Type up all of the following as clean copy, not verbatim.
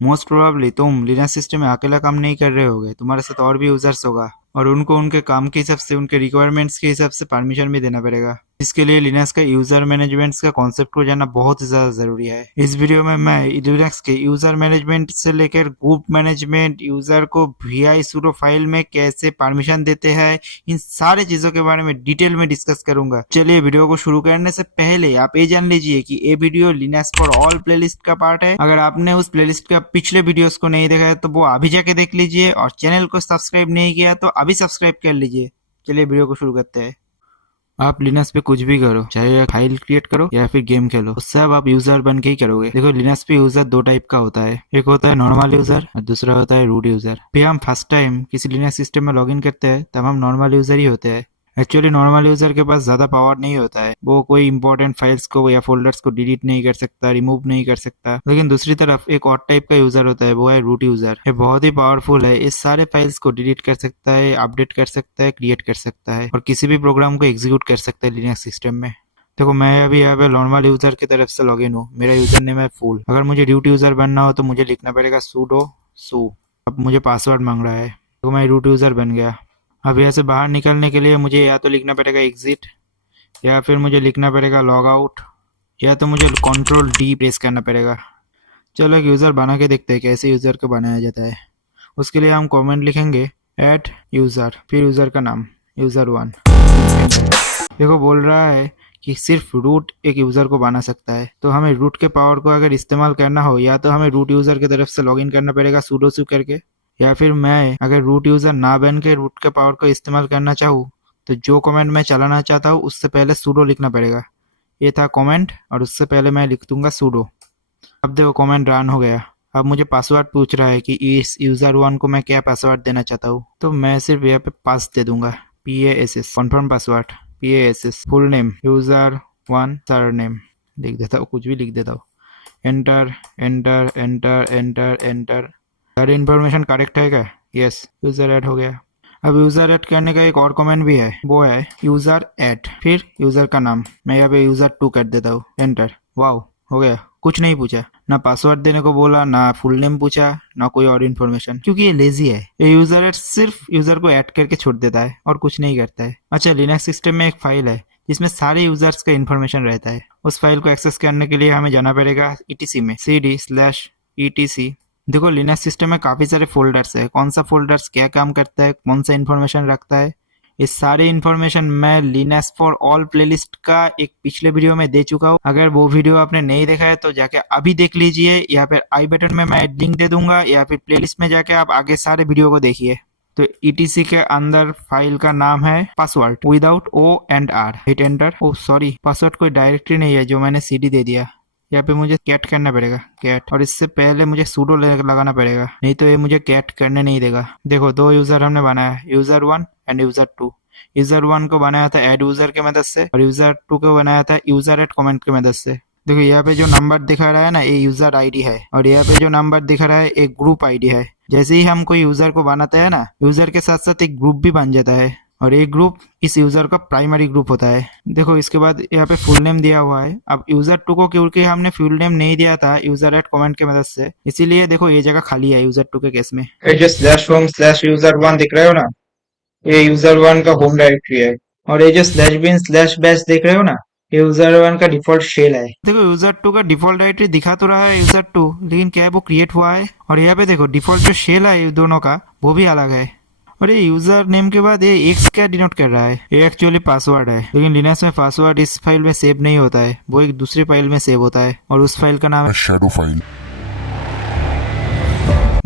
Most probably तुम Linux system में अकेला काम नहीं कर रहे होगे, तुम्हारे साथ और भी यूजर्स होगा और उनको उनके काम के हिसाब से, उनके रिक्वायरमेंट्स के हिसाब से परमिशन भी देना पड़ेगा। इसके लिए लिनक्स का यूजर मैनेजमेंट का कॉन्सेप्ट को जानना बहुत ही ज्यादा जरूरी है। इस वीडियो में मैं लिनक्स के यूजर मैनेजमेंट से लेकर ग्रुप मैनेजमेंट, यूजर को vi sudo फाइल में कैसे परमिशन देते हैं, इन सारे चीजों के बारे में डिटेल में डिस्कस करूंगा। चलिए वीडियो को शुरू करने से पहले आप ये जान लीजिए कि ये video Linux for all playlist का पार्ट है। अगर आपने उस प्लेलिस्ट का पिछले वीडियोस को नहीं देखा है तो वो अभी जाके देख लीजिए, और चैनल को सब्सक्राइब नहीं किया तो अभी सब्सक्राइब कर लीजिए। चलिए वीडियो को शुरू करते हैं। आप लिनक्स पे कुछ भी करो, चाहे फाइल क्रिएट करो या फिर गेम खेलो, सब आप यूजर बन के ही करोगे। देखो लिनक्स पे यूजर दो टाइप का होता है, एक होता है नॉर्मल यूजर और दूसरा होता है रूट यूजर। फिर हम फर्स्ट टाइम किसी लिनक्स सिस्टम में लॉगिन करते हैं तब हम नॉर्मल यूजर ही होते हैं। एक्चुअली नॉर्मल यूजर के पास ज्यादा पावर नहीं होता है, वो कोई इंपॉर्टेंट फाइल्स को या फोल्डर्स को डिलीट नहीं कर सकता, रिमूव नहीं कर सकता। लेकिन दूसरी तरफ एक और टाइप का यूजर होता है, वो है रूट यूजर। ये बहुत ही पावरफुल है, इस सारे फाइल्स को डिलीट कर सकता है, अपडेट कर सकता है, क्रिएट कर सकता है और किसी भी प्रोग्राम को एग्जीक्यूट कर सकता है लिनक्स सिस्टम में। देखो मैं अभी यहाँ पे नॉर्मल यूजर की तरफ से लॉगिन हूँ, मेरा यूजर नेम है फूल। अगर मुझे रूट यूजर बनना हो तो मुझे लिखना पड़ेगा sudo su। अब मुझे पासवर्ड मांग रहा है, तो मैं रूट यूजर बन गया। अब यहाँ से बाहर निकलने के लिए मुझे या तो लिखना पड़ेगा एग्जिट, या फिर मुझे लिखना पड़ेगा लॉग आउट, या तो मुझे कंट्रोल डी प्रेस करना पड़ेगा। चलो एक यूज़र बना के देखते हैं कैसे यूज़र को बनाया जाता है। उसके लिए हम कमेंट लिखेंगे ऐड यूज़र, फिर यूज़र का नाम user1। देखो बोल रहा है कि सिर्फ रूट एक यूज़र को बना सकता है, तो हमें रूट के पावर को अगर इस्तेमाल करना हो या तो हमें रूट यूज़र की तरफ से लॉगिन करना पड़ेगा sudo su करके, या फिर मैं अगर रूट यूजर ना बन के रूट के पावर को इस्तेमाल करना चाहूँ तो जो कमेंट मैं चलाना चाहता हूँ उससे पहले sudo लिखना पड़ेगा। ये था कमेंट और उससे पहले मैं लिख दूंगा sudo। अब देखो कमेंट रन हो गया। अब मुझे पासवर्ड पूछ रहा है कि इस यूजर1 को मैं क्या पासवर्ड देना चाहता हूँ, तो मैं सिर्फ यहाँ पे पास दे दूंगा, PASS confirm password, PASS full name user1 sir name लिख देता हूँ, कुछ भी लिख देता हूँ। Enter enter enter enter enter. सारी इन्फॉर्मेशन करेक्ट है क्या? यस, यूजर ऐड हो गया। अब यूजर ऐड करने का एक और कमेंट भी है, वो है यूजर ऐड, फिर यूजर का नाम, मैं यहाँ पे user2 कर देता हूँ, एंटर। वाओ हो गया, कुछ नहीं पूछा, ना पासवर्ड देने को बोला, ना फुल नेम पूछा, ना कोई और इन्फॉर्मेशन, क्योंकि ये लेजी है। ये यूजर ऐड सिर्फ यूजर को ऐड करके छोड़ देता है और कुछ नहीं करता है। अच्छा, लिनक्स सिस्टम में एक फाइल है जिसमें सारे यूजर्स का इन्फॉर्मेशन रहता है। उस फाइल को एक्सेस करने के लिए हमें जाना पड़ेगा etc में, cd/etc। देखो लिनक्स सिस्टम में काफी सारे फोल्डर्स है, कौन सा फोल्डर्स क्या काम करता है, कौन सा इन्फॉर्मेशन रखता है, ये सारे इन्फॉर्मेशन मैं लिनक्स फॉर ऑल प्लेलिस्ट का एक पिछले वीडियो में दे चुका हूँ। अगर वो वीडियो आपने नहीं देखा है तो जाके अभी देख लीजिए, या फिर आई बटन में मैं लिंक दे दूंगा, या फिर प्लेलिस्ट में जाके आप आगे सारे वीडियो को देखिए। तो etc के अंदर फाइल का नाम है password without o and r। Hit enter. Oh sorry, password कोई डायरेक्टरी नहीं है जो मैंने cd दे दिया, यहाँ पे मुझे कैट करना पड़ेगा, कैट, और इससे पहले मुझे sudo लगाना पड़ेगा, नहीं तो ये मुझे कैट करने नहीं देगा। देखो दो यूजर हमने बनाया, user1 एंड user2। user1 को बनाया था ऐड यूजर के मदद से और user2 को बनाया था यूजर ऐड कमेंट की मदद से। देखो यहाँ पे जो नंबर दिखा रहा है ना, ये यूजर आईडी है, और यहाँ पे जो नंबर दिखा रहा है एक ग्रुप आईडी है। जैसे ही हम कोई यूजर को बनाते हैं ना, यूजर के साथ साथ एक ग्रुप भी बन जाता है, और एक ग्रुप इस यूजर का प्राइमरी ग्रुप होता है। देखो इसके बाद यहाँ पे फुल नेम दिया हुआ है। अब user2 को क्योंकि हमने फुल नेम नहीं दिया था यूजर ऐड कमेंट की मदद से, इसीलिए देखो ये जगह खाली है user2 के केस में। जो स्लैश होम स्लैश यूजर1 दिख रहे हो ना, ये यूजर1 का होम डायरेक्टरी है। और ये जो स्लैश बिन स्लैश बैश देख रहे हो ना, ये यूजर1 का डिफॉल्ट शेल है। देखो user2 का डिफॉल्ट डायरेक्टरी दिखा तो रहा है user2, लेकिन क्या है वो क्रिएट हुआ है। और यहाँ पे देखो डिफॉल्ट जो शेल है दोनों का वो भी अलग है। और ये यूजर नेम के बाद ये एक्स क्या डिनोट कर रहा है, ये एक्चुअली पासवर्ड है। लेकिन लिनक्स में पासवर्ड इस फाइल में सेव नहीं होता है, वो एक दूसरी फाइल में सेव होता है, और उस फाइल का नाम है शैडो फाइल।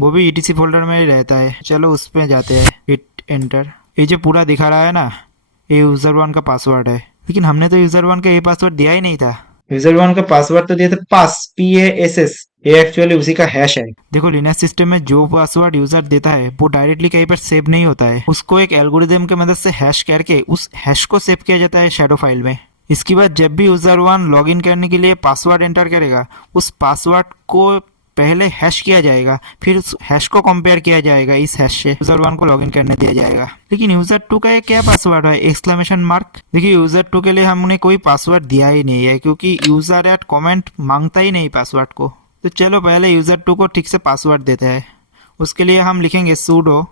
वो भी etc फोल्डर में ही रहता है। चलो उस पे जाते हैं, हिट एंटर। ये जो पूरा दिखा रहा है ना, ये user1 का पासवर्ड है, लेकिन हमने तो user1 का ये पासवर्ड दिया ही नहीं था। यूजर1 का पासवर्ड तो दिया था पास, PASS, ये एक्चुअली उसी का हैश है। देखो लिनक्स सिस्टम में जो पासवर्ड यूजर देता है वो डायरेक्टली कहीं पर सेव नहीं होता है, उसको एक एल्गोरिदम की मदद से हैश करके उस हैश को सेव किया जाता है शैडो फाइल में। इसके बाद जब भी user1 लॉगिन करने के लिए पासवर्ड एंटर करेगा, उस पासवर्ड को पहले हैश किया जाएगा, फिर उस हैश को कंपेयर किया जाएगा इस हैश से, user1 को लॉगिन करने दिया जाएगा। लेकिन user2 का ये क्या पासवर्ड है, एक्सक्लेमेशन मार्क। देखिए user2 के लिए हमने कोई पासवर्ड दिया ही नहीं है, क्योंकि यूजर ऐड कमेंट मांगता ही नहीं पासवर्ड को। तो चलो पहले यूज़र 2 को ठीक से पासवर्ड देते हैं। उसके लिए हम लिखेंगे sudo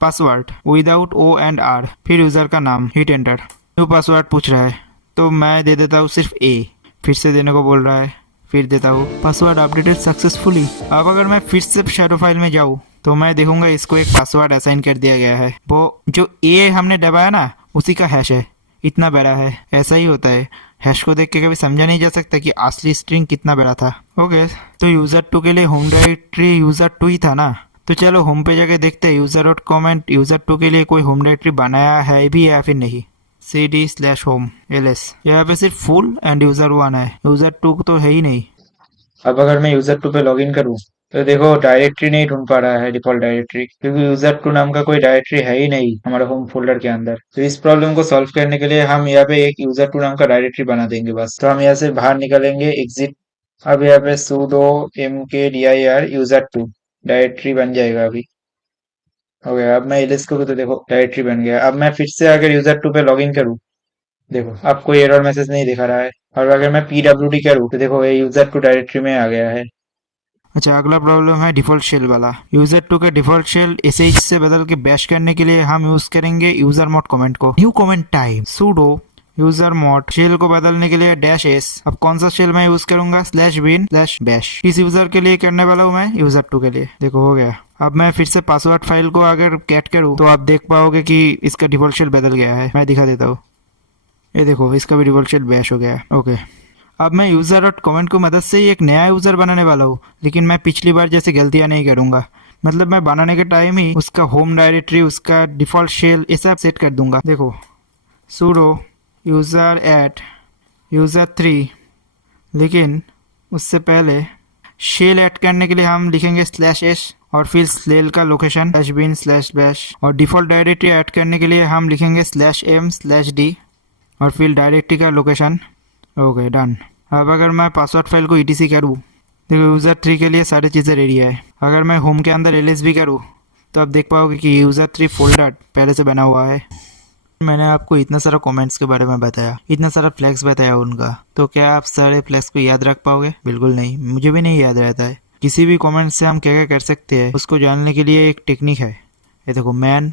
password without O and R, फिर यूज़र का नाम, हिट एंटर। न्यू पासवर्ड पूछ रहा है तो मैं दे देता हूँ सिर्फ ए, फिर से देने को बोल रहा है, फिर देता हूँ पासवर्ड अपडेटेड सक्सेसफुली। अब अगर मैं फिर से शैडो फाइल में जाऊँ तो मैं देखूंगा इसको एक पासवर्ड असाइन कर दिया गया है, वो जो ए हमने दबाया ना उसी का हैश है, इतना बड़ा है। ऐसा ही होता है, हैश को देख के कभी समझा नहीं जा सकता कि असली स्ट्रिंग कितना बड़ा था। ओके, तो यूज़र 2 के लिए होम डायरेक्टरी यूज़र 2 ही था ना, तो चलो होम पे जाके देखते हैं यूज़र डॉट कमेंट यूज़र 2 के लिए कोई होम डायरेक्टरी बनाया है भी या फिर नहीं। cd/home ls, यहाँ पे सिर्फ फुल एंड यूज़र 1 है, यूज़र 2 तो है ही नहीं। अब अगर मैं यूजर 2 पे लॉगिन करूँ तो देखो डायरेक्टरी नहीं ढूंढ पा रहा है, डिफॉल्ट डायरेक्टरी, क्योंकि यूजर 2 नाम का कोई डायरेक्टरी है ही नहीं हमारे होम फोल्डर के अंदर। तो इस प्रॉब्लम को सॉल्व करने के लिए हम यहाँ पे एक यूजर 2 नाम का डायरेक्टरी बना देंगे बस। तो हम यहाँ से बाहर निकलेंगे, एग्जिट। अब यहाँ पे sudo mkdir user2 डायरेक्टरी बन जाएगा अभी। हो गया। अब मैं एलिस को भी, तो देखो डायरेक्टरी बन गया। अब मैं फिर से अगर यूजर 2 पे लॉगिन करूँ, देखो अब कोई एरर मैसेज नहीं दिखा रहा है। और अगर मैं pwd करूँ तो देखो ये यूजर 2 डायरेक्टरी में आ गया है। अच्छा, अगला प्रॉब्लम है डिफॉल्ट शेल वाला। यूजर 2 का डिफॉल्ट शेल sh से बदल के बैश करने के लिए हम यूज करेंगे यूजर मोड कमेंट को। New comment time sudo user mode, shell को बदलने के लिए -s। अब कौन सा शेल मैं यूज करूंगा, /bin/bash। किस यूजर के लिए करने वाला हूँ मैं, यूजर 2 के लिए। देखो हो गया। अब मैं फिर से पासवर्ड फाइल को अगर कैट करूँ तो आप देख पाओगे कि इसका डिफॉल्ट शेल बदल गया है। मैं दिखा देता हूँ, ये देखो इसका भी डिफॉल्ट शेल बैश हो गया। ओके, अब मैं यूज़र डॉट कमेंट को मदद से ही एक नया यूज़र बनाने वाला हूँ, लेकिन मैं पिछली बार जैसे गलतियाँ नहीं करूँगा। मतलब मैं बनाने के टाइम ही उसका होम डायरेक्टरी, उसका डिफ़ॉल्ट शेल ये सब सेट कर दूंगा। देखो sudo यूज़र एट यूज़र 3, लेकिन उससे पहले शेल ऐड करने के लिए हम लिखेंगे /s और फिर शेल का लोकेशन /bin/bash, और डिफ़ॉल्ट डायरेक्टरी ऐड करने के लिए हम लिखेंगे /m/d और फिर डायरेक्टरी का लोकेशन। Okay, done. अब अगर मैं पासवर्ड फाइल को etc करूँ, देखो यूज़र 3 के लिए सारी चीज़ें रेडी है। अगर मैं होम के अंदर ls भी करूँ तो आप देख पाओगे कि यूज़र 3 फोल्डर पहले से बना हुआ है। मैंने आपको इतना सारा कमेंट्स के बारे में बताया, इतना सारा फ्लैग्स बताया उनका, तो क्या आप सारे फ्लैग्स को याद रख पाओगे? बिल्कुल नहीं, मुझे भी नहीं याद रहता है। किसी भी कमेंट से हम क्या क्या कर सकते हैं उसको जानने के लिए एक टेक्निक है। ये देखो मैन,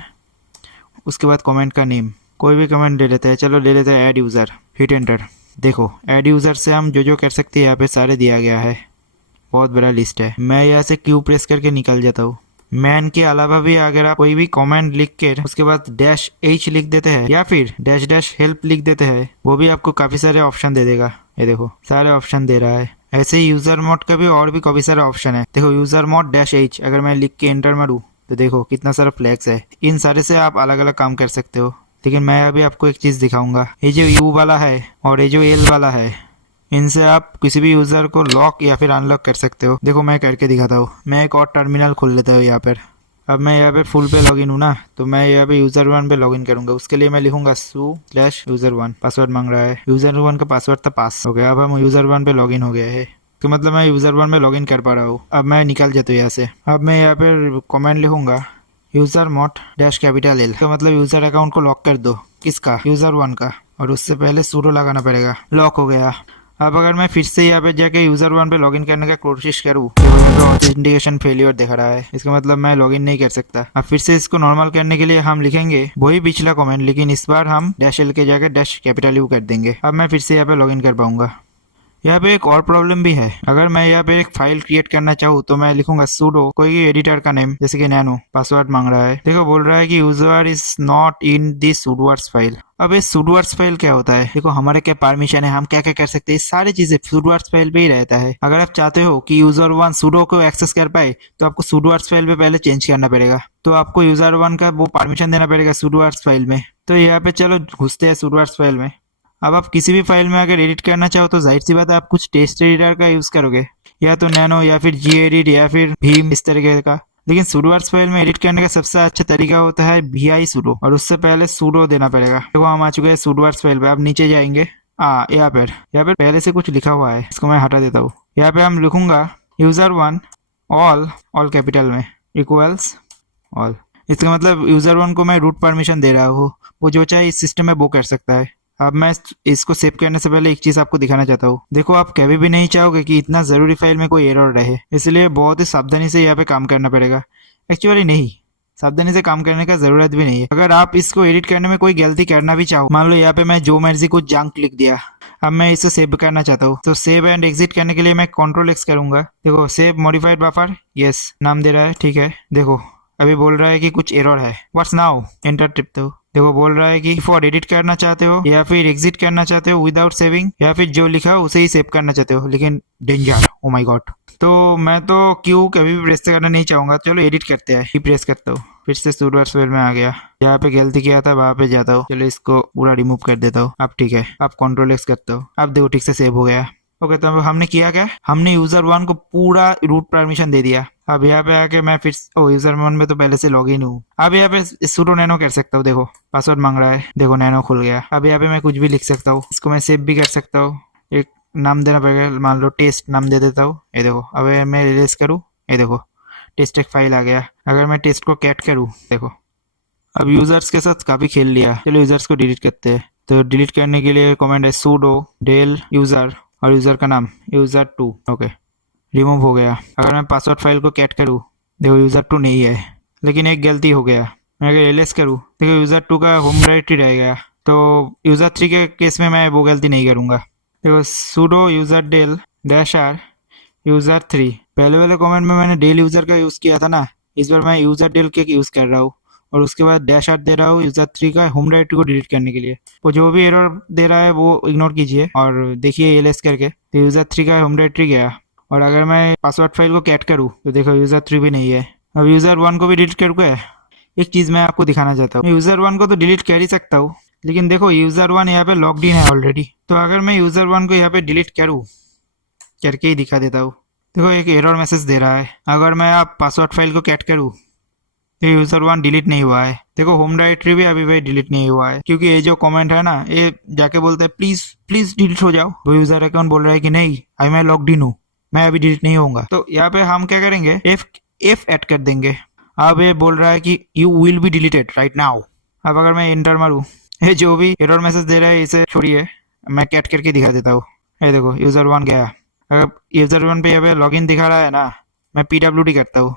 उसके बाद कमेंट का नेम, कोई भी कमेंट ले लेते हैं। चलो ले लेते हैं ऐड यूज़र, हिट एंटर। देखो ऐड यूज़र से हम जो जो कर सकते हैं यहाँ पे सारे दिया गया है, बहुत बड़ा लिस्ट है। मैं यहाँ से क्यू प्रेस करके निकल जाता हूँ। मैन के अलावा भी अगर आप कोई भी कमेंट लिख के उसके बाद -h लिख देते हैं या फिर -help लिख देते हैं, वो भी आपको काफ़ी सारे ऑप्शन दे देगा। ये देखो सारे ऑप्शन दे रहा है। ऐसे ही यूज़र मोड का भी और भी काफ़ी सारे ऑप्शन है। देखो यूज़र मोड -h अगर मैं लिख के एंटर मारूँ तो देखो कितना सारा फ्लैग्स है। इन सारे से आप अलग अलग काम कर सकते हो, लेकिन मैं अभी आपको एक चीज़ दिखाऊंगा। ये जो यू वाला है और ये जो एल वाला है, इनसे आप किसी भी यूज़र को लॉक या फिर अनलॉक कर सकते हो। देखो मैं करके दिखाता हूँ। मैं एक और टर्मिनल खोल लेता हूँ यहाँ पर। अब मैं यहाँ पे फुल पे लॉगिन हूँ ना, तो मैं यहाँ पे यूज़र 1 पे लॉगिन करूँगा। उसके लिए मैं लिखूंगा su/user1। पासवर्ड मांग रहा है, यूज़र 1 का पासवर्ड था पास। हो गया। अब हम यूज़र 1 पे लॉगिन हो गया है, तो मतलब मैं यूज़र 1 में लॉगिन कर पा रहा हूँ। अब मैं निकल जाता हूँ यहाँ से। अब मैं यहाँ पे कमेंट लिखूंगा यूज़र मोड -L, तो मतलब यूज़र अकाउंट को लॉक कर दो। किसका, यूज़र 1 का, और उससे पहले sudo लगाना पड़ेगा। लॉक हो गया। अब अगर मैं फिर से यहाँ पे जाके यूज़र 1 पे लॉगिन करने का कोशिश करूँ तो यहाँ पे ऑथेंटिकेशन फेलियर दिखा रहा है, इसका मतलब मैं लॉगिन नहीं कर सकता। अब फिर से इसको नॉर्मल करने के लिए हम लिखेंगे वही पिछला कमेंट, लेकिन इस बार हम -L के जगह -U कर देंगे। अब मैं फिर से यहाँ पे लॉगिन कर पाऊंगा। यहाँ पे एक और प्रॉब्लम भी है। अगर मैं यहाँ पे एक फाइल क्रिएट करना चाहूँ तो मैं लिखूंगा sudo कोई एडिटर का नेम, जैसे कि नैनो। पासवर्ड मांग रहा है। देखो बोल रहा है कि user is not in the sudoers file. अब ये sudoers फाइल क्या होता है? देखो हमारे क्या परमिशन है, हम क्या क्या कर सकते हैं, सारी चीजें sudoers फाइल पे ही रहता है। अगर आप चाहते हो कि यूजर 1 sudo को एक्सेस कर पाए तो आपको sudoers फाइल पे पहले चेंज करना पड़ेगा। तो आपको यूजर 1 का वो परमिशन देना पड़ेगा sudoers फाइल में। तो यहाँ पे चलो घुसते हैं sudoers फाइल में। अब आप किसी भी फाइल में अगर एडिट करना चाहो तो जाहिर सी बात है आप कुछ टेक्स्ट एडिटर का यूज करोगे, या तो नैनो या फिर gedit या फिर भीम, इस तरीके का। लेकिन sudoers फाइल में एडिट करने का सबसे अच्छा तरीका होता है vi sudo, और उससे पहले sudo देना पड़ेगा। देखो हम आ चुके हैं sudoers फाइल पे। आप नीचे जाएंगे, यहाँ पर पहले से कुछ लिखा हुआ है, इसको मैं हटा देता हूँ। यहाँ पे हम लिखूंगा यूजर 1 ऑल कैपिटल में इक्वल्स ऑल। इसका मतलब यूजर 1 को मैं रूट परमिशन दे रहा हूँ, वो जो चाहे इस सिस्टम में वो कर सकता है। अब मैं इसको सेव करने से पहले एक चीज आपको दिखाना चाहता हूँ। देखो, आप कभी भी नहीं चाहोगे कि इतना जरूरी फाइल में कोई एरर रहे, इसलिए बहुत ही सावधानी से यहाँ पे काम करना पड़ेगा। एक्चुअली नहीं, सावधानी से काम करने का जरूरत भी नहीं है। अगर आप इसको एडिट करने में कोई गलती करना भी चाहो, मान लो यहाँ पे मैं जो मर्जी कुछ जंक लिख दिया, अब मैं इसे सेव करना चाहता हूँ, तो सेव एंड एग्जिट करने के लिए मैं कंट्रोल एक्स करूंगा। देखो, सेव मॉडिफाइड बफर, यस नाम दे रहा है, ठीक है। देखो अभी बोल रहा है कि कुछ एरर है, व्हाट्स नाउ, एंटर टिपते हो। देखो बोल रहा है कि फॉर एडिट करना चाहते हो या फिर एग्जिट करना चाहते हो विदाउट सेविंग, या फिर जो लिखा हो उसे ही सेव करना चाहते हो, लेकिन डेंजर, ओ माय गॉड। तो मैं तो क्यू कभी भी प्रेस करना नहीं चाहूंगा। चलो एडिट करते हैं, ही प्रेस करता हूँ, फिर से सुडो स्पेल में आ गया, जहाँ पे गलती किया था वहां पे जाता हूँ। चलो इसको पूरा रिमूव कर देता हूँ। अब ठीक है, अब कंट्रोल एक्स करता हूँ, अब देखो ठीक से सेव हो गया। ओके, तो हमने किया क्या, हमने यूजर 1 को पूरा रूट परमिशन दे दिया। अब यहाँ पे आके मैं फिर यूजर 1 में तो पहले से लॉग इन हूँ। अब यहाँ पे सुडो नैनो कर सकता हूँ। देखो पासवर्ड मांग रहा है, देखो नैनो खुल गया। अब यहाँ पे मैं कुछ भी लिख सकता हूँ, इसको मैं सेव भी कर सकता हूँ। एक नाम देना पड़ेगा, मान लो टेस्ट नाम दे देता हूँ। ये देखो, अब मैं रिलीज करूँ, ये देखो टेस्ट एक फाइल आ गया। अगर मैं टेस्ट को कैट करूँ, देखो अब यूजर्स के साथ काफी खेल लिया। चलो यूजर्स को डिलीट करते हैं। तो डिलीट करने के लिए कमांड है sudo del यूजर और यूजर का नाम user2। ओके, रिमूव हो गया। अगर मैं पासवर्ड फाइल को कैट करूँ, देखो user2 नहीं है, लेकिन एक गलती हो गया। मैं अगर एलएस करूँ, देखो user2 का होम डायरेक्टरी रहेगा, तो user3 के केस में मैं वो गलती नहीं करूँगा। देखो sudo user del -r user3, पहले वाले कमेंट में मैंने डेल यूजर का यूज किया था ना, इस बार मैं यूजर डेल के यूज कर रहा हूँ, और उसके बाद -r दे रहा हूँ user3 का होम डायरेक्टरी को डिलीट करने के लिए। वो जो भी एरर दे रहा है वो इग्नोर कीजिए और देखिए एलएस करके, तो user3 का होम डायरेक्टरी गया। और अगर मैं पासवर्ड फाइल को कैट करूँ, तो देखो user3 भी नहीं है। अब user1 को भी डिलीट करूँगा। एक चीज मैं आपको दिखाना चाहता हूँ, user1 को तो डिलीट कर ही सकता हूँ, लेकिन देखो user1 यहाँ पे लॉग्ड इन है ऑलरेडी। तो अगर मैं user1 को यहाँ पे डिलीट करूँ, करके ही दिखा देता हूँ। देखो एक एरर मैसेज दे रहा है। अगर मैं आप पासवर्ड फाइल को कैट करूँ, तो user1 डिलीट नहीं हुआ है। देखो होम डायरेक्टरी भी अभी भी डिलीट नहीं हुआ है, क्योंकि ये जो कमेंट है ना, ये जाके बोलता है प्लीज प्लीज डिलीट हो जाओ। वो यूजर अकाउंट बोल रहा है कि नहीं, आई मैं लॉग्ड इन हूँ, मैं अभी डिलीट नहीं होऊंगा। तो यहाँ पे हम क्या करेंगे, एफ ऐड कर देंगे। अब ये बोल रहा है कि you will be deleted right now. अब अगर मैं एंटर मारूँ, ये जो भी एरर मैसेज दे रहा है इसे छोड़िए, मैं कैट करके दिखा देता हूँ। ये देखो user1 गया। अगर user1 पे यहाँ पे लॉगिन दिखा रहा है ना, मैं pwd करता हूँ,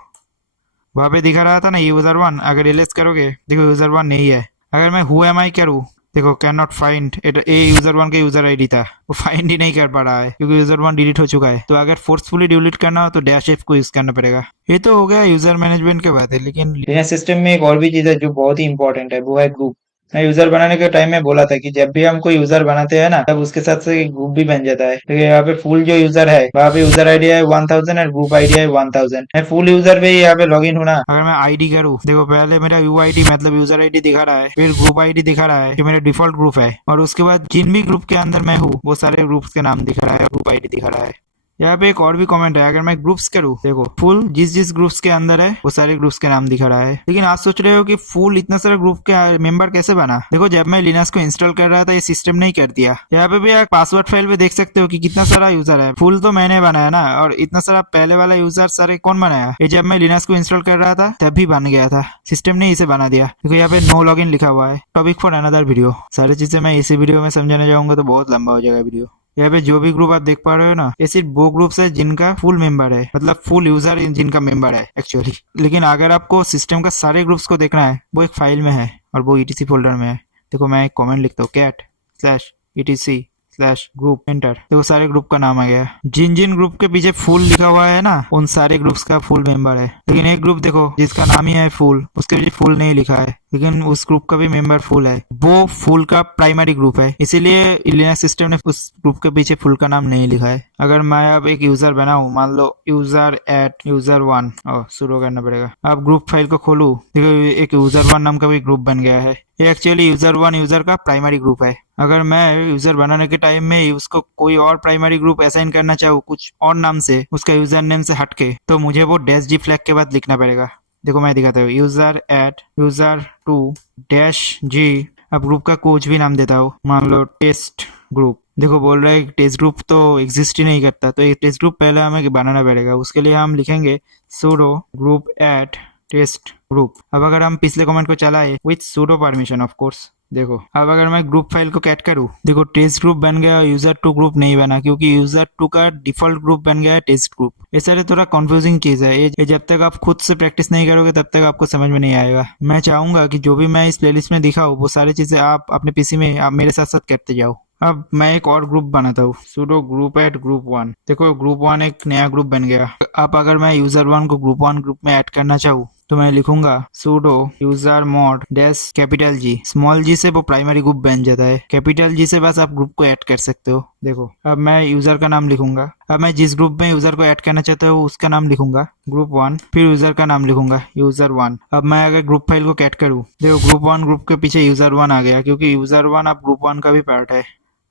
वहाँ पे दिखा रहा था ना user1। अगर एलएस करोगे, देखो user1 नहीं है। अगर मैं who am I करूँ, देखो कैन नॉट फाइंड, ये user1 का यूजर आईडी था, वो फाइंड ही नहीं कर पा रहा है क्योंकि user1 डिलीट हो चुका है। तो अगर फोर्सफुली डिलीट करना हो तो -f को यूज करना पड़ेगा। ये तो हो गया यूजर मैनेजमेंट के बात है, लेकिन लिनक्स सिस्टम में एक और भी चीज है जो बहुत ही इंपॉर्टेंट है, वो है ग्रुप। मैं यूजर बनाने के टाइम में बोला था कि जब भी हम कोई यूजर बनाते हैं ना, तब उसके साथ से एक ग्रुप भी बन जाता है। तो यहाँ पे फुल जो यूजर है, वहाँ पे यूजर आईडी है 1000 और ग्रुप आईडी है 1000। मैं फुल यूजर पे यहाँ पे लॉग इन हूँ ना। अगर मैं आईडी करूँ, देखो पहले मेरा यूआईडी मतलब यूजर आईडी दिखा रहा है, फिर ग्रुप आईडी दिखा रहा है जो मेरा डिफॉल्ट ग्रुप है, और उसके बाद जिन भी ग्रुप के अंदर मैं हूँ वो सारे ग्रुप्स के नाम दिखा रहा है, ग्रुप आईडी दिखा रहा है। यहाँ पे एक और भी कमेंट है, अगर मैं ग्रुप्स करूँ, देखो फुल जिस जिस ग्रुप्स के अंदर है वो सारे ग्रुप्स के नाम दिखा रहा है। लेकिन आप सोच रहे हो कि फुल इतना सारा ग्रुप के मेंबर कैसे बना। देखो जब मैं लिनक्स को इंस्टॉल कर रहा था, ये सिस्टम नहीं कर दिया। यहाँ पे भी आप पासवर्ड फाइल पे देख सकते हो कि कितना सारा यूजर है। फुल तो मैंने बनाया ना, और इतना सारा पहले वाला यूजर सारे कौन बनाया, ये जब मैं लिनक्स को इंस्टॉल कर रहा था तभी बन गया था, सिस्टम ने इसे बना दिया। देखो यहाँ पे नो लॉगिन लिखा हुआ है, टॉपिक फॉर अनदर वीडियो। सारी चीजें मैं इसी वीडियो में समझाने जाऊंगा तो बहुत लंबा हो जाएगा वीडियो। यहाँ पे जो भी ग्रुप आप देख पा रहे हो ना, ये सिर्फ वो ग्रुप्स है जिनका फुल मेंबर है, मतलब फुल यूजर जिनका मेंबर है एक्चुअली। लेकिन अगर आपको सिस्टम का सारे ग्रुप्स को देखना है, वो एक फाइल में है और वो etc फोल्डर में है। देखो मैं एक कमेंट लिखता हूँ, cat/etc/group, एंटर। देखो सारे ग्रुप का नाम आ गया। जिन जिन ग्रुप के पीछे फुल लिखा हुआ है ना, उन सारे ग्रुप्स का फुल मेंबर है। लेकिन एक ग्रुप देखो जिसका नाम ही है फुल, उसके पीछे फुल नहीं लिखा है, लेकिन उस ग्रुप का भी मेंबर फुल है, वो फुल का प्राइमरी ग्रुप है, इसीलिए लिनक्स सिस्टम ने उस ग्रुप के पीछे फुल का नाम नहीं लिखा है। अगर मैं अब एक यूजर बनाऊं, मान लो user@user1, शुरू करना पड़ेगा। अब ग्रुप फाइल को खोलूं, देखो एक user1 नाम का भी ग्रुप बन गया है। ये एक्चुअली user1 यूजर का प्राइमरी ग्रुप है। अगर मैं यूजर बनाने के टाइम में उसको कोई और प्राइमरी ग्रुप असाइन करना चाहूँ कुछ और नाम से, उसका यूजर नेम से हटके, तो मुझे वो -g फ्लैग के बाद लिखना पड़ेगा। देखो मैं दिखाता हूँ, user@user2-g। अब ग्रुप का कुछ भी नाम देता हूँ, मान लो टेस्ट ग्रुप। देखो बोल रहा है टेस्ट ग्रुप तो एग्जिस्ट ही नहीं करता, तो एक टेस्ट ग्रुप पहले हमें बनाना पड़ेगा। उसके लिए हम लिखेंगे sudo group add test group. अब अगर हम पिछले कमेंट को चलाए with sudo permission of course, देखो अब अगर मैं ग्रुप फाइल को कैट करूँ, देखो टेस्ट ग्रुप बन गया और यूजर टू ग्रुप नहीं बना, क्योंकि यूजर टू का डिफॉल्ट ग्रुप बन गया है टेस्ट ग्रुप। ये सारे थोड़ा कंफ्यूजिंग चीज है, ये जब तक आप खुद से प्रैक्टिस नहीं करोगे तब तक आपको समझ में नहीं आएगा। मैं चाहूंगा कि जो भी मैं इस प्लेलिस्ट में दिखाऊं वो सारी चीजें आप अपने पीसी में आप मेरे साथ साथ करते जाओ। अब मैं एक और ग्रुप बनाता हूँ, sudo group at group 1। देखो ग्रुप 1 एक नया ग्रुप बन गया। अब अगर मैं यूजर 1 को ग्रुप 1 ग्रुप में ऐड करना चाहूँ तो मैं लिखूंगा sudo user mod dash capital G. Small G से वो प्राइमरी ग्रुप बन जाता है, कैपिटल जी से बस आप ग्रुप को ऐड कर सकते हो। देखो अब मैं यूजर का नाम लिखूंगा। अब मैं जिस ग्रुप में यूजर को ऐड करना चाहता हूँ उसका नाम लिखूंगा ग्रुप 1, फिर यूजर का नाम लिखूंगा यूजर 1। अब मैं अगर ग्रुप फाइल को कैट करूँ, देखो ग्रुप 1 ग्रुप के पीछे यूजर 1 आ गया, क्योंकि यूजर 1 अब ग्रुप 1 का भी पार्ट है।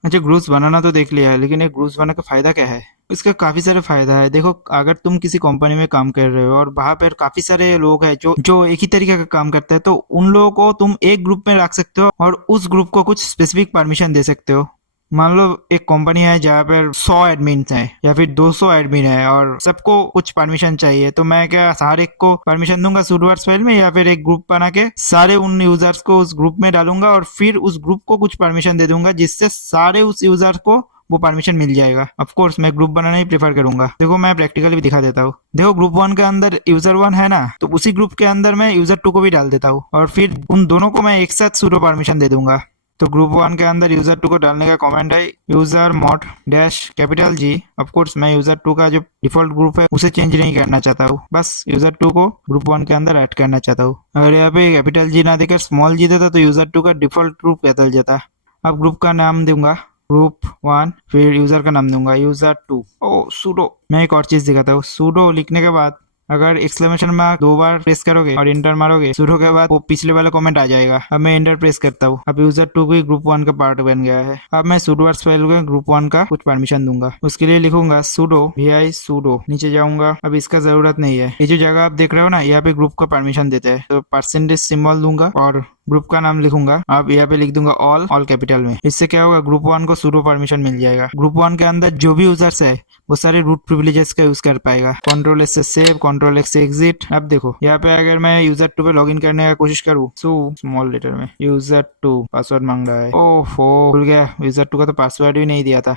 अच्छा ग्रुप्स बनाना तो देख लिया है, लेकिन एक ग्रुप्स बनाने का फायदा क्या है? इसका काफी सारे फायदा है। देखो अगर तुम किसी कंपनी में काम कर रहे हो और वहां पर काफी सारे लोग हैं जो एक ही तरीके का काम करते हैं, तो उन लोगों को तुम एक ग्रुप में रख सकते हो और उस ग्रुप को कुछ स्पेसिफिक परमिशन दे सकते हो। मान लो एक कंपनी है जहाँ पर 100 एडमिन है या फिर 200 एडमिन है और सबको कुछ परमिशन चाहिए, तो मैं क्या हर एक को परमिशन दूंगा sudoers फाइल में, या फिर एक ग्रुप बना के सारे उन यूजर्स को उस ग्रुप में डालूंगा और फिर उस ग्रुप को कुछ परमिशन दे दूंगा, जिससे सारे उस यूजर्स को वो परमिशन मिल जाएगा। ऑफ कोर्स मैं ग्रुप बनाना ही प्रेफर करूंगा। देखो मैं प्रैक्टिकली भी दिखा देता हूँ। देखो ग्रुप 1 के अंदर यूजर 1 है ना, तो उसी ग्रुप के अंदर मैं यूजर 2 को भी डाल देता हूँ और फिर उन दोनों को मैं एक साथ sudo परमिशन दे दूंगा। तो ग्रुप 1 के अंदर यूजर 2 को डालने का कमांड है user mod dash capital G. Of course मैं यूजर 2 का जो डिफॉल्ट ग्रुप है उसे चेंज नहीं करना चाहता हूँ, बस यूजर 2 को ग्रुप 1 के अंदर ऐड करना चाहता हूँ। अगर यहाँ पे कैपिटल जी ना देकर स्मॉल जी देता तो यूजर 2 का डिफॉल्ट ग्रुप बदल जाता। अब ग्रुप का नाम दूंगा ग्रुप 1, फिर यूजर का नाम दूंगा यूजर 2। ओ sudo। मैं एक और चीज दिखाता हूँ। sudo लिखने के बाद अगर एक्सक्लेमेशन मार्क 2 बार प्रेस करोगे और इंटर मारोगे, sudo के बाद वो पिछले वाला कमेंट आ जाएगा। अब मैं इंटर प्रेस करता हूँ, अब यूजर 2 भी ग्रुप 1 का पार्ट बन गया है। अब मैं sudoers फाइल में ग्रुप 1 का कुछ परमिशन दूंगा, उसके लिए लिखूंगा sudo vi sudo। नीचे जाऊंगा, अब इसका जरूरत नहीं है। ये जो जगह आप देख रहे हो ना, यहाँ पे ग्रुप का परमिशन देते हैं, तो परसेंटेज सिंबल दूंगा और ग्रुप का नाम लिखूंगा। अब यहाँ पे लिख दूंगा ऑल कैपिटल में। इससे क्या होगा, ग्रुप 1 को sudo परमिशन मिल जाएगा। ग्रुप 1 के अंदर जो भी यूजर्स है वो सारे रूट प्रिविलेजेस का यूज कर पाएगा। कंट्रोल एस से सेव, कंट्रोल एक्स से एग्जिट। अब देखो यहाँ पे अगर मैं यूजर 2 पे लॉगिन करने का कोशिश करूँ, स्मॉल लेटर में यूजर 2 पासवर्ड मांग रहा है। ओहो भूल गया, यूजर 2 का तो पासवर्ड भी नहीं दिया था।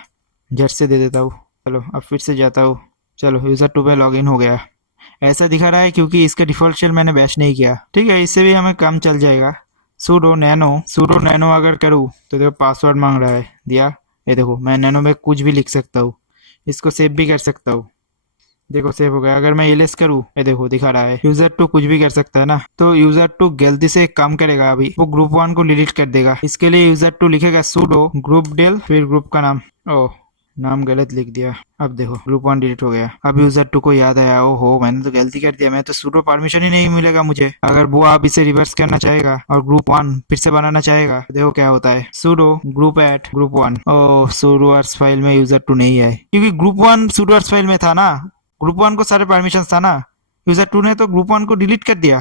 झट से दे देता हूँ। चलो अब फिर से जाता हूँ। चलो यूजर 2 पे लॉगिन हो गया। ऐसा दिखा रहा है क्योंकि इसका डिफॉल्ट शेल मैंने बैश नहीं किया। ठीक है, इससे भी हमें काम चल जाएगा। sudo nano अगर करूँ तो देखो पासवर्ड मांग रहा है, दिया। ये देखो मैं नैनो में कुछ भी लिख सकता हूँ, इसको सेव भी कर सकता हूँ। देखो सेव हो गया। अगर मैं एलएस करूँ, ये देखो दिखा रहा है। यूजर 2 कुछ भी कर सकता है ना, तो यूजर 2 गलती से एक काम करेगा, अभी वो ग्रुप 1 को डिलीट कर देगा। इसके लिए यूजर 2 लिखेगा sudo ग्रुप डेल, फिर ग्रुप का नाम। ओह नाम गलत लिख दिया। अब देखो ग्रुप 1 डिलीट हो गया। अब यूजर 2 को याद आया, ओहो मैंने तो गलती कर दिया, मैं तो sudo परमिशन ही नहीं मिलेगा मुझे। अगर वो आप इसे रिवर्स करना चाहेगा और ग्रुप 1 फिर से बनाना चाहेगा, देखो क्या होता है, sudo group at group 1। Oh sudoers file में यूजर 2 नहीं है, क्योंकि ग्रुप 1 sudoers फाइल में था ना, ग्रुप 1 को सारे परमिशन था ना। यूजर 2 ने तो ग्रुप 1 को डिलीट कर दिया।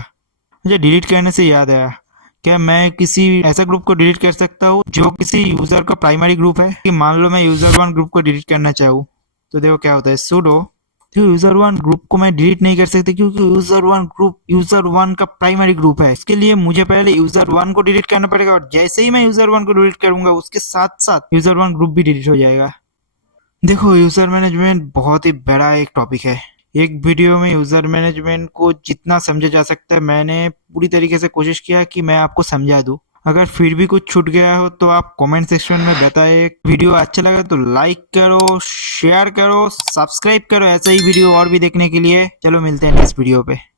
मुझे डिलीट करने से याद आया, क्या मैं किसी ऐसा ग्रुप को डिलीट कर सकता हूँ जो किसी यूजर का प्राइमरी ग्रुप है? कि मान लो मैं यूजर 1 ग्रुप को डिलीट करना चाहूँ, तो देखो क्या होता है, sudo। तो यूजर 1 ग्रुप को मैं डिलीट नहीं कर सकता, क्योंकि यूजर 1 ग्रुप यूजर 1 का प्राइमरी ग्रुप है। इसके लिए मुझे पहले यूजर 1 को डिलीट करना पड़ेगा, और जैसे ही मैं यूजर 1 को डिलीट करूंगा उसके साथ साथ यूजर 1 ग्रुप भी डिलीट हो जाएगा। देखो यूजर मैनेजमेंट बहुत ही बड़ा एक टॉपिक है। एक वीडियो में यूजर मैनेजमेंट को जितना समझा जा सकता है मैंने पूरी तरीके से कोशिश किया कि मैं आपको समझा दूं। अगर फिर भी कुछ छूट गया हो तो आप कमेंट सेक्शन में बताएं। वीडियो अच्छा लगा तो लाइक करो, शेयर करो, सब्सक्राइब करो ऐसा ही वीडियो और भी देखने के लिए। चलो मिलते हैं नेक्स्ट वीडियो पे।